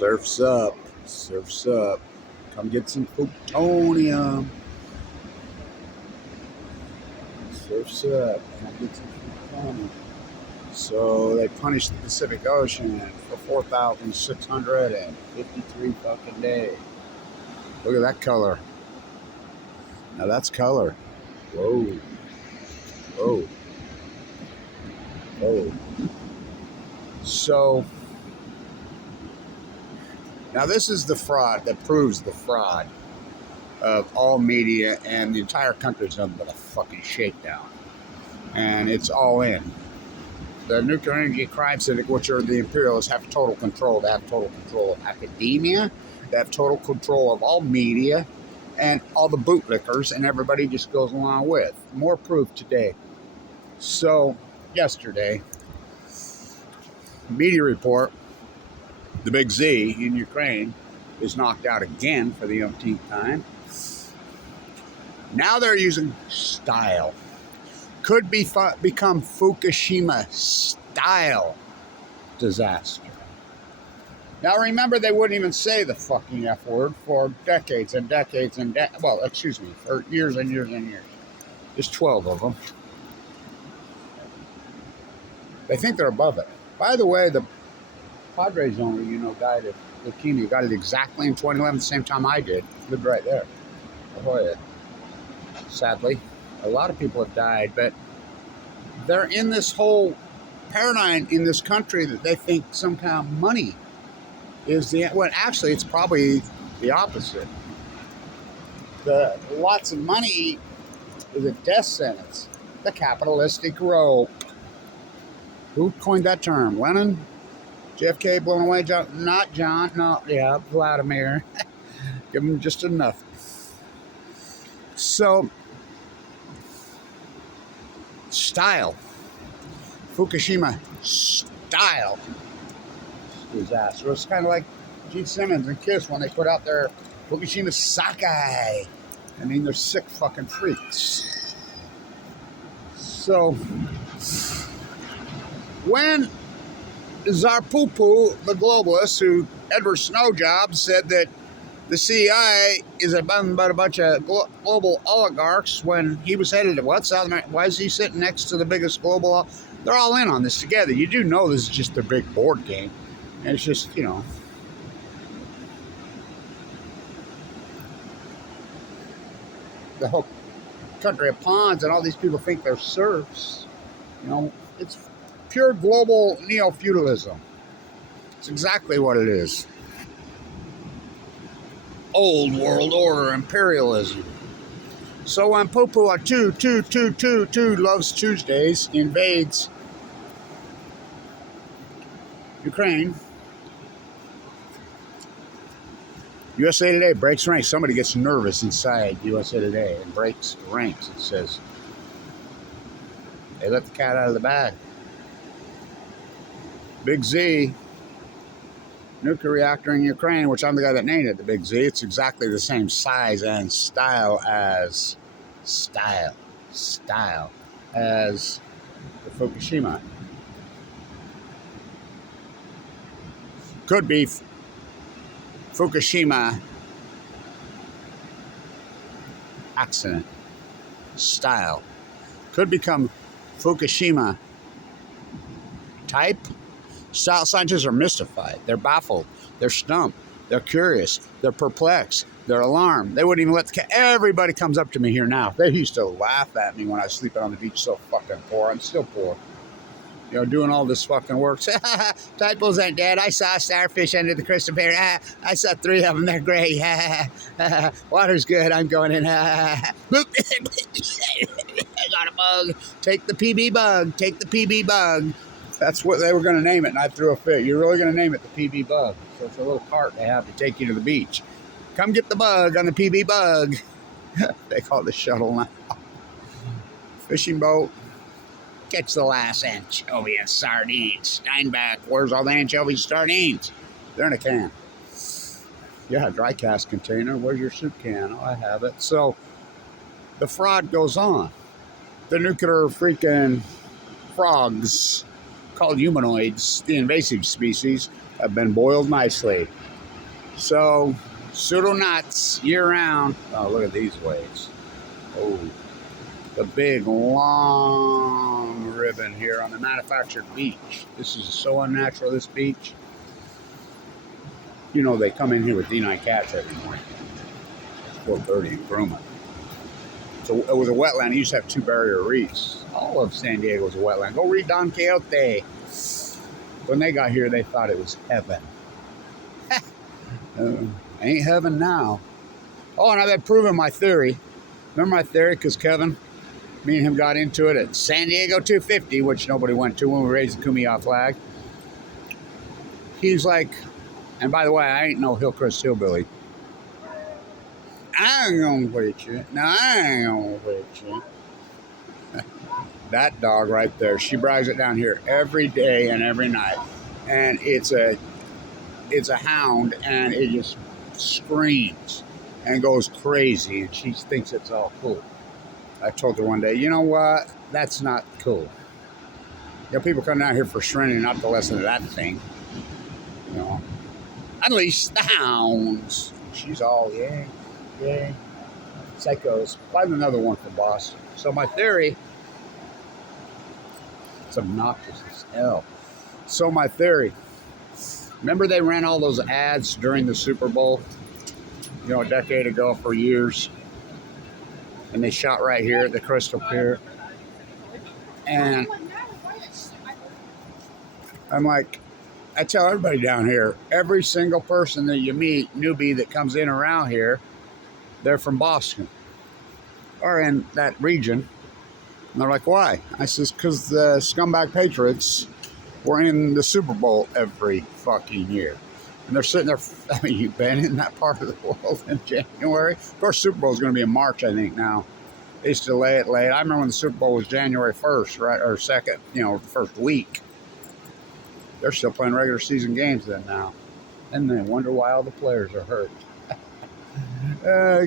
Surf's up. Surf's up. Come get some FUKTONIUM. Surf's up. Come get some FUKTONIUM. So they punished the Pacific Ocean for 4,653 fucking days. Look at that color. Now that's color. Whoa. Whoa. Whoa. So now this is the fraud that proves the fraud of all media, and the entire country is nothing but a fucking shakedown. And it's all in. The Nuclear Energy Crime Syndicate, which are the imperialists, have total control. They have total control of academia. They have total control of all media and all the bootlickers, and everybody just goes along with. More proof today. So, yesterday, media report, the big Z in Ukraine is knocked out again for the umpteenth time. Now they're using style. Could become Fukushima style disaster. Now remember, they wouldn't even say the fucking F word for decades and decades and for years and years and years. There's 12 of them. They think they're above it. By the way, the Padres owner, died of leukemia. Got it exactly in 2011, the same time I did. Lived right there. La Sadly, a lot of people have died, but they're in this whole paradigm in this country that they think some kind of money is the... Well, actually, it's probably the opposite. The lots of money is a death sentence. The capitalistic rope. Who coined that term? Lenin? JFK blown away? John? Not John. No, yeah, Vladimir. Give him just enough. So, style. Fukushima style disaster. It's kind of like Gene Simmons and Kiss when they put out their Fukushima Sakai. I mean, they're sick fucking freaks. So, when Tsar Poo-Poo, the globalist, who Edward Snowjob said that the CIA is a bunch of global oligarchs, when he was headed to what? South America? Why is he sitting next to the biggest global? They're all in on this together. You do know this is just their big board game. And it's just, the whole country of pawns, and all these people think they're serfs. It's pure global neo-feudalism. It's exactly what it is. Old world order imperialism. So when Poo-Poo on 2 loves Tuesdays invades Ukraine, USA Today breaks ranks. Somebody gets nervous inside USA Today and breaks ranks and says, they let the cat out of the bag. Big Z, nuclear reactor in Ukraine, which I'm the guy that named it the Big Z. It's exactly the same size and style as the Fukushima. Could be Fukushima accident style. Could become Fukushima type. Style scientists are mystified. They're baffled. They're stumped. They're curious. They're perplexed. They're alarmed. They wouldn't even let the cat. Everybody comes up to me here now. They used to laugh at me when I was sleeping on the beach so fucking poor. I'm still poor. Doing all this fucking work. Tadpoles ain't dead. I saw a starfish under the crystal pier. I saw 3 of them. They're great. Water's good. I'm going in. I got a bug. Take the PB bug. Take the PB bug. That's what they were going to name it, and I threw a fit. You're really going to name it the PB bug. So it's a little cart they have to take you to the beach. Come get the bug on the PB bug. They call it the shuttle now. Fishing boat. Catch the last anchovy and sardines. Steinbeck, where's all the anchovies and sardines? They're in a can. Yeah, dry cast container. Where's your soup can? Oh, I have it. So the fraud goes on. The nuclear freaking frogs so-called humanoids, the invasive species, have been boiled nicely. So, pseudo nuts year-round. Oh, look at these waves. Oh, the big, long ribbon here on the manufactured beach. This is so unnatural, this beach. You know, they come in here with D9 cats every morning. It's 4:30 in Grumman. So it was a wetland. It used to have 2 barrier reefs. All of San Diego was a wetland. Go read Don Quixote. When they got here, they thought it was heaven. Ain't heaven now. Oh, and I've been proving my theory. Remember my theory? Because Kevin, me and him got into it at San Diego 250, which nobody went to when we raised the Kumeyaw flag. He's like, and by the way, I ain't no Hillcrest hillbilly. I ain't gonna quit you. No, I ain't gonna quit you. That dog right there, she brags it down here every day and every night. And it's a hound, and it just screams and goes crazy, and she thinks it's all cool. I told her one day, you know what? That's not cool. You know, people come down here for shredding, not to listen to that thing. You know, unleash the hounds. She's all, yay, yay. Psychos. Find another one for boss. So my theory, it's obnoxious as hell. So my theory, remember they ran all those ads during the Super Bowl, you know, a decade ago for years? And they shot right here at the Crystal Pier. And I'm like, I tell everybody down here, every single person that you meet, newbie that comes in around here, they're from Boston or in that region. And they're like, why? I says, because the scumbag Patriots were in the Super Bowl every fucking year. And they're sitting there, I mean, you've been in that part of the world in January. Of course, Super Bowl is going to be in March, I think, now. They used to delay it late. I remember when the Super Bowl was January 1st, right, or 2nd, you know, the first week. They're still playing regular season games then now. And they wonder why all the players are hurt.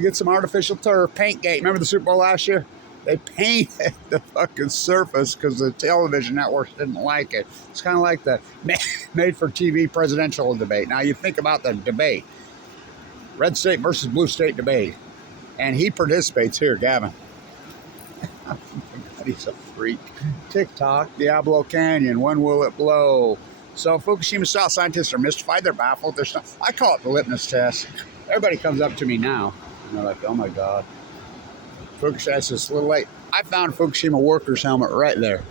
Get some artificial turf, paint gate. Remember the Super Bowl last year? They painted the fucking surface because the television networks didn't like it. It's kind of like the made-for-TV presidential debate. Now, you think about the debate. Red state versus blue state debate. And he participates here, Gavin. He's a freak. TikTok, Diablo Canyon, when will it blow? So Fukushima style scientists are mystified. They're baffled. I call it the litmus test. Everybody comes up to me now. And they're like, oh, my God. Fukushima, it's a little late. I found a Fukushima worker's helmet right there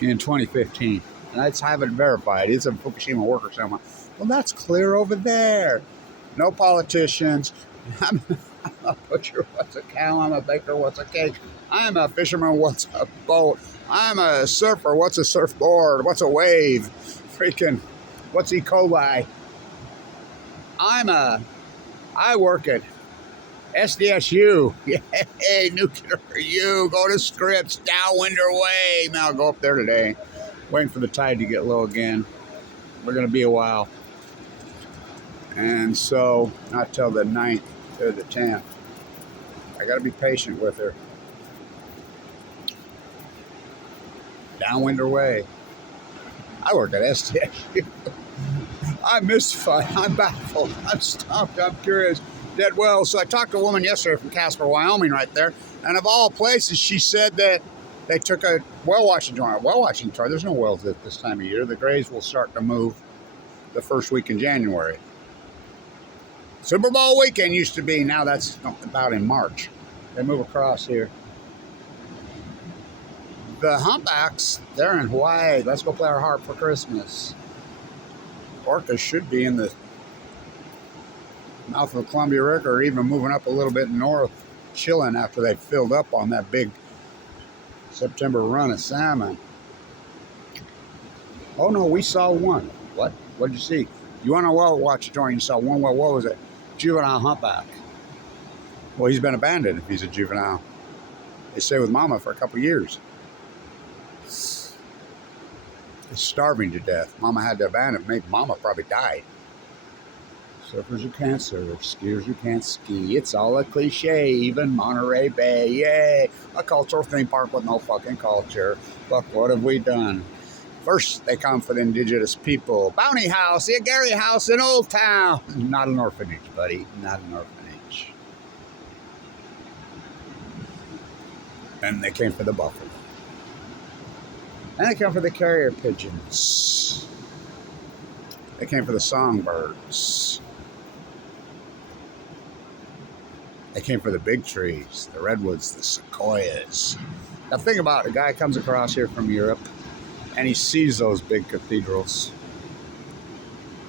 in 2015. And I have it verified. It's a Fukushima worker's helmet. Well, that's clear over there. No politicians. I'm a butcher, what's a cow? I'm a baker, what's a cake? I'm a fisherman, what's a boat? I'm a surfer, what's a surfboard? What's a wave? Freaking, what's E. coli? I work at SDSU. Yay, nuclear U. Go to Scripps, Downwinder Way. Now I'll go up there today. Waiting for the tide to get low again. We're going to be a while. And so, not till the 9th to the 10th. I got to be patient with her. Downwinder Way. I work at SDSU. I'm mystified. I'm baffled. I'm stumped. I'm curious. Dead well. So I talked to a woman yesterday from Casper, Wyoming, right there. And of all places, she said that they took a well washing tour. There's no wells at this time of year. The graves will start to move the first week in January. Super Bowl weekend used to be. Now that's about in March. They move across here. The humpbacks, they're in Hawaii. Let's go play our harp for Christmas. Orcas should be in the mouth of the Columbia River, or even moving up a little bit north, chilling after they filled up on that big September run of salmon. Oh no, we saw one. What? What did you see? You want to well watch a joint? You saw one. Well, what was it? Juvenile humpback. Well, he's been abandoned if he's a juvenile. They stay with mama for a couple years. He's starving to death. Mama had to abandon him. Maybe mama probably died. Surfers who can't surf, skiers who can't ski. It's all a cliche, even Monterey Bay. Yay! A cultural theme park with no fucking culture. Fuck, what have we done? First, they come for the indigenous people. Bounty House, the Gary House in Old Town. Not an orphanage, buddy. Not an orphanage. And they came for the buffalo. And they come for the carrier pigeons. They came for the songbirds. They came for the big trees, the redwoods, the sequoias. Now think about it. A guy comes across here from Europe and he sees those big cathedrals.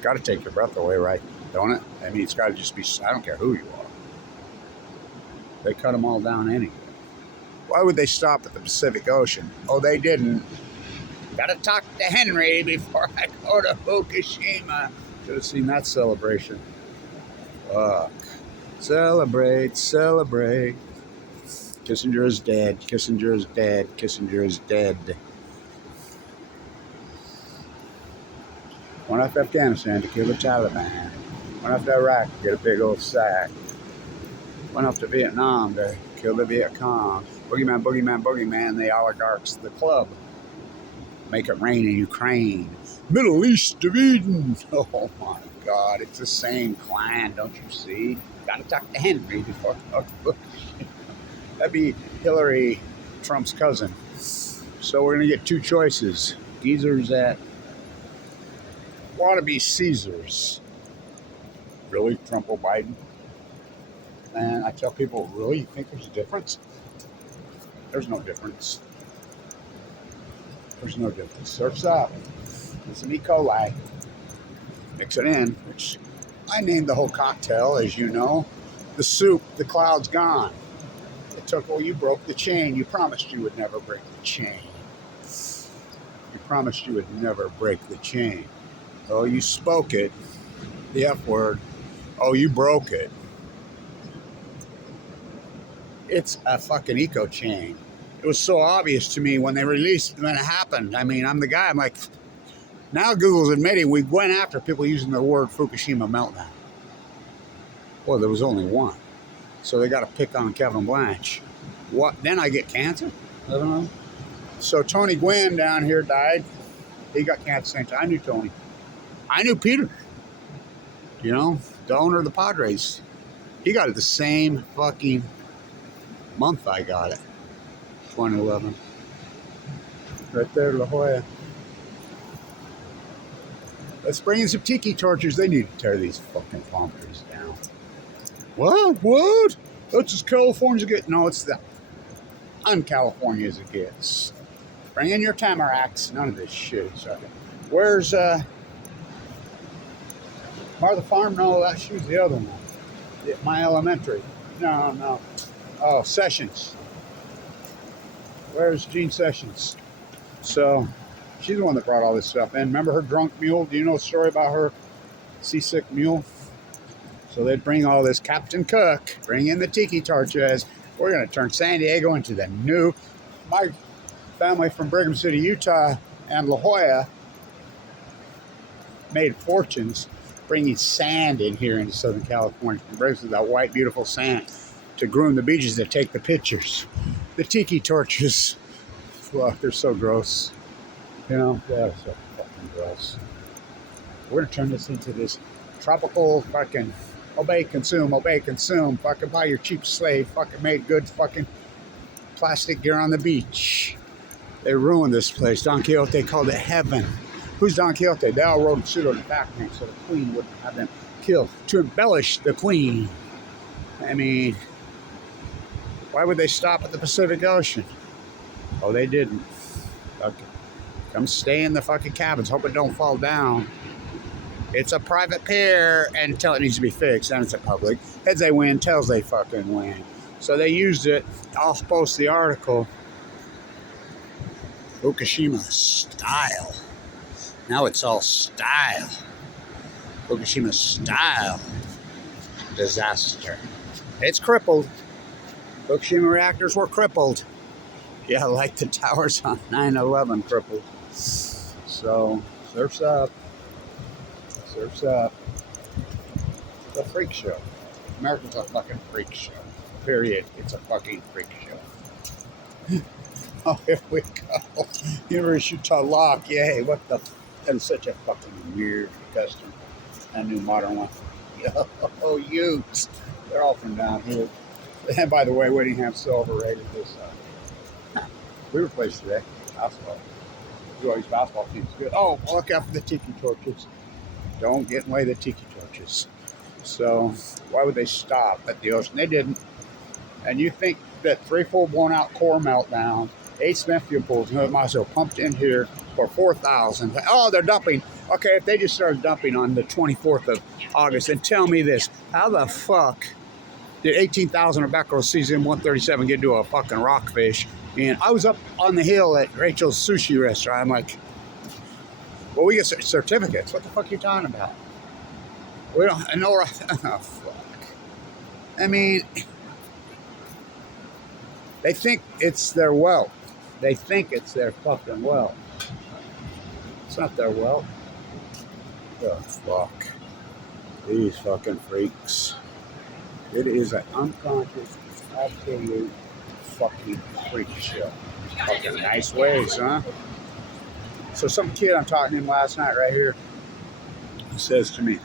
Got to take your breath away, right? Don't it? I mean, it's got to just be, I don't care who you are. They cut them all down anyway. Why would they stop at the Pacific Ocean? Oh, they didn't. Got to talk to Henry before I go to Fukushima. Should have seen that celebration. Fuck. Celebrate, celebrate. Kissinger is dead. Kissinger is dead. Kissinger is dead. Went off to Afghanistan to kill the Taliban. Went off to Iraq to get a big old sack. Went off to Vietnam to kill the Viet Cong. Boogeyman, boogeyman, boogeyman, the oligarchs, the club. Make it rain in Ukraine. Middle East of Eden. Oh my God, it's the same clan, don't you see? Gotta talk to Henry before that'd be Hillary, Trump's cousin. So we're gonna get two choices. Geezers that wanna be Caesars. Really, Trump or Biden? And I tell people, really, you think there's a difference? There's no difference. There's no difference. Surf's up. It's some E. coli. Mix it in, which I named the whole cocktail, as you know. The soup, the cloud's gone. It took, well, you broke the chain. You promised you would never break the chain. You promised you would never break the chain. Oh, you spoke it. The F word. Oh, you broke it. It's a fucking eco chain. It was so obvious to me when it happened. I mean, I'm the guy, I'm like, now Google's admitting we went after people using the word Fukushima meltdown. Well, there was only one. So they got to pick on Kevin Blanche. What? Then I get cancer? I don't know. So Tony Gwynn down here died. He got cancer same time. I knew Tony. I knew Peter. You know, the owner of the Padres. He got it the same fucking month I got it. 2011. Right there, La Jolla. Let's bring in some tiki torches. They need to tear these fucking palm trees down. What? What? That's as California as it gets. No, it's the un-California as it gets. Bring in your tamaracks. None of this shit. Where's Martha Farm? No, she was the other one. My elementary. No. Oh, Sessions. Where's Gene Sessions? So, she's the one that brought all this stuff in. Remember her drunk mule? Do you know the story about her seasick mule? So they'd bring all this Captain Cook, bring in the tiki torches. We're going to turn San Diego into the new. My family from Brigham City, Utah, and La Jolla made fortunes bringing sand in here into Southern California. Embraces that white, beautiful sand to groom the beaches, to take the pictures. The tiki torches. Well, they're so gross. You know, they're so fucking gross. We're going to turn this into this tropical fucking obey, consume, fucking buy your cheap slave, fucking made good fucking plastic gear on the beach. They ruined this place. Don Quixote called it heaven. Who's Don Quixote? They all wrote pseudo the back name so the queen wouldn't have them killed. To embellish the queen. I mean, why would they stop at the Pacific Ocean? Oh, they didn't. Okay. Come stay in the fucking cabins. Hope it don't fall down. It's a private pier until it needs to be fixed. Then it's a public. Heads they win, tails they fucking win. So they used it. I'll post the article. Fukushima style. Now it's all style. Fukushima style disaster. It's crippled. Fukushima reactors were crippled. Yeah, like the towers on 9/11 crippled. So, surf's up. Surf's up. It's a freak show. America's a fucking freak show. Period. It's a fucking freak show. Oh, here we go. University of Utah lock. Yay. What the? That is such a fucking weird custom. A new modern one. Oh, Utes. They're all from down here. And by the way, Whittingham so overrated this. We were placed today. Basketball. All these basketball teams good. Oh, look out for the tiki torches. Don't get in the way of the tiki torches. So, why would they stop at the ocean? They didn't. And you think that 3 full blown out core meltdown, 8 Smithfield pools, and might as well pumped in here for 4,000. Oh, they're dumping. Okay, if they just started dumping on the 24th of August, then tell me this. How the fuck did 18,000 Rebecca season 137 get to a fucking rockfish? And I was up on the hill at Rachel's sushi restaurant. I'm like, well, we get certificates. What the fuck are you talking about? We don't, I know, oh, fuck. I mean, they think it's their wealth. They think it's their fucking wealth. It's not their wealth. Oh, fuck. These fucking freaks. It is an unconscious, absolute fucking freak show. Fucking nice ways, huh? So some kid I'm talking to him last night right here, he says to me,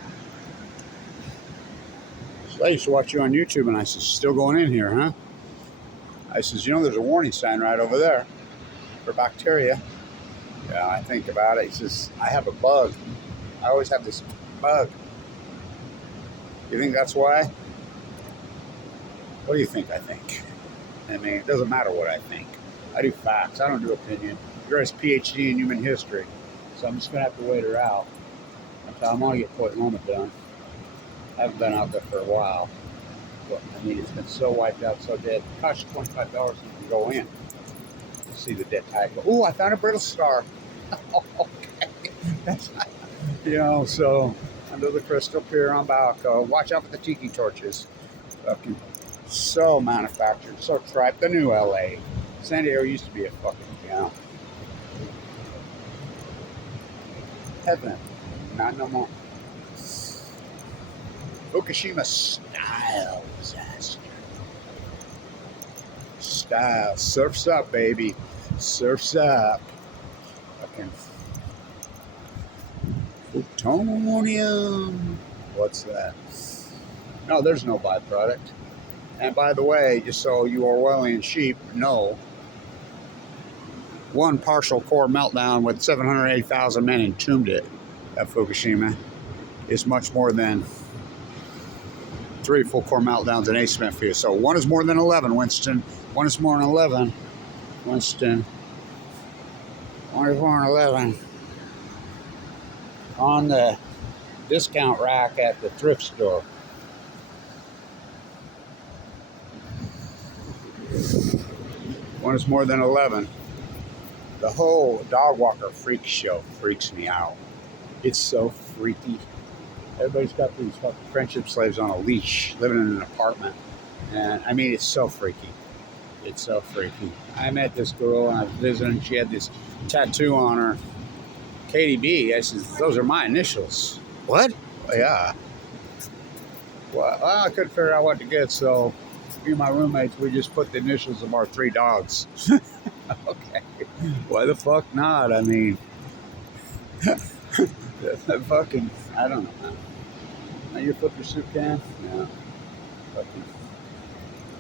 I used to watch you on YouTube, and I said, still going in here, huh? I says, you know, there's a warning sign right over there for bacteria. Yeah, I think about it. He says, I have a bug. I always have this bug. You think that's why? What do you think I think? I mean, it doesn't matter what I think. I do facts. I don't do opinion. You're a PhD in human history, so I'm just going to have to wait her out until I'm going to get Point Loma done. I haven't been out there for a while. But, I mean, it's been so wiped out, so dead. It costs you $25 to even go in to see the dead tiger. Ooh, I found a brittle star. Okay. That's not, you know, so under the crystal pier on Balco. Watch out for the tiki torches. Fucking so manufactured, so tripe. The new LA. San Diego used to be a fucking, you know, heaven. Not no more. FUKUSHIMA Style disaster. Style. Surf's up, baby. Surf's up. Fucking FUKTONIUM. What's that? No, there's no byproduct. And by the way, just so you Orwellian sheep know, one partial core meltdown with 780,000 men entombed it at Fukushima is much more than 3 full core meltdowns in 8 Smithfield. So one is more than 11, Winston. One is more than 11, Winston. One is more than 11. On the discount rack at the thrift store. One is more than 11. The whole dog walker freak show freaks me out. It's so freaky. Everybody's got these fucking friendship slaves on a leash, living in an apartment. And I mean, it's so freaky. It's so freaky. I met this girl and I was visiting. She had this tattoo on her. Katie B. I said, those are my initials. What? Oh, yeah. Well, I couldn't figure out what to get, so me and my roommates, we just put the initials of our 3 dogs. Okay. Why the fuck not? I mean, fucking, I don't know, man. Now you flip your soup can? Yeah. Fucking.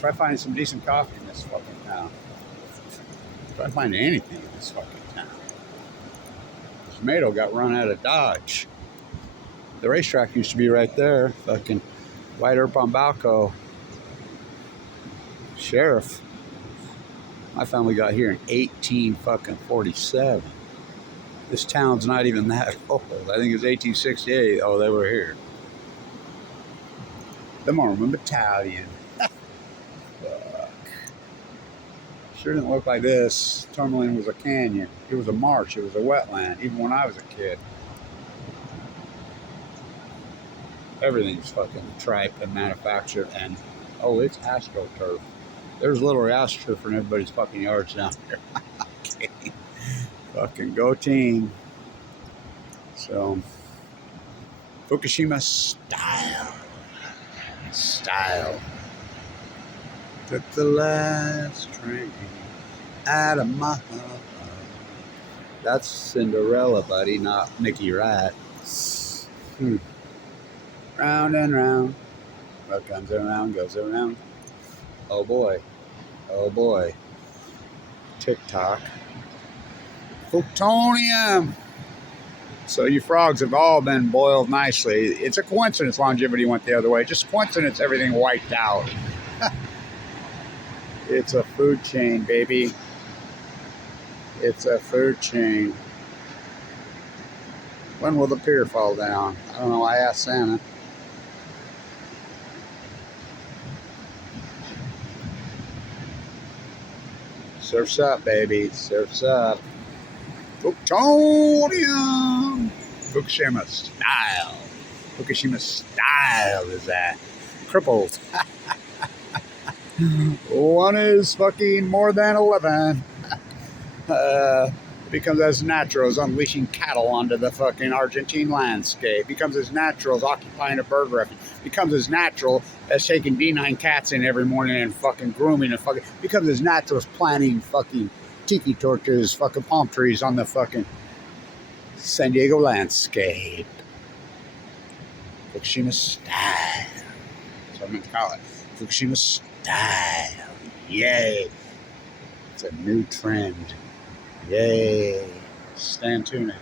Try finding some decent coffee in this fucking town. Try finding anything in this fucking town. Tomato got run out of Dodge. The racetrack used to be right there. Fucking right up on Balco. Sheriff. My family got here in 1847. This town's not even that old. I think it's 1868. Oh, they were here. The Mormon Battalion. Fuck. Sure didn't look like this. Tourmaline was a canyon. It was a marsh. It was a wetland. Even when I was a kid. Everything's fucking tripe and manufactured. And, oh, it's AstroTurf. There's little AstroTurf in everybody's fucking yards down here. Okay. Fucking go team. So, FUKUSHIMA Style. Style. Took the last train out of my heart. That's Cinderella, buddy, not Mickey Rat. Round and round. What comes around goes around. Oh boy. Oh boy. TikTok. FUKTONIUM. So you frogs have all been boiled nicely. It's a coincidence longevity went the other way. Just coincidence everything wiped out. It's a food chain, baby. It's a food chain. When will the pier fall down? I don't know. I asked Santa. Surf's up, baby. Surf's up. FUKTONIUM. FUKUSHIMA Style. FUKUSHIMA Style is that. Crippled. One is fucking more than 11. Becomes as natural as unleashing cattle onto the fucking Argentine landscape. Becomes as natural as occupying a bird refuge. Becomes as natural as taking D9 cats in every morning and fucking grooming and fucking. Becomes as natural as planting fucking tiki torches, fucking palm trees on the fucking San Diego landscape. FUKUSHIMA Style. That's what I'm going to call it. FUKUSHIMA Style. Yay. It's a new trend. Yay. Stand tuned.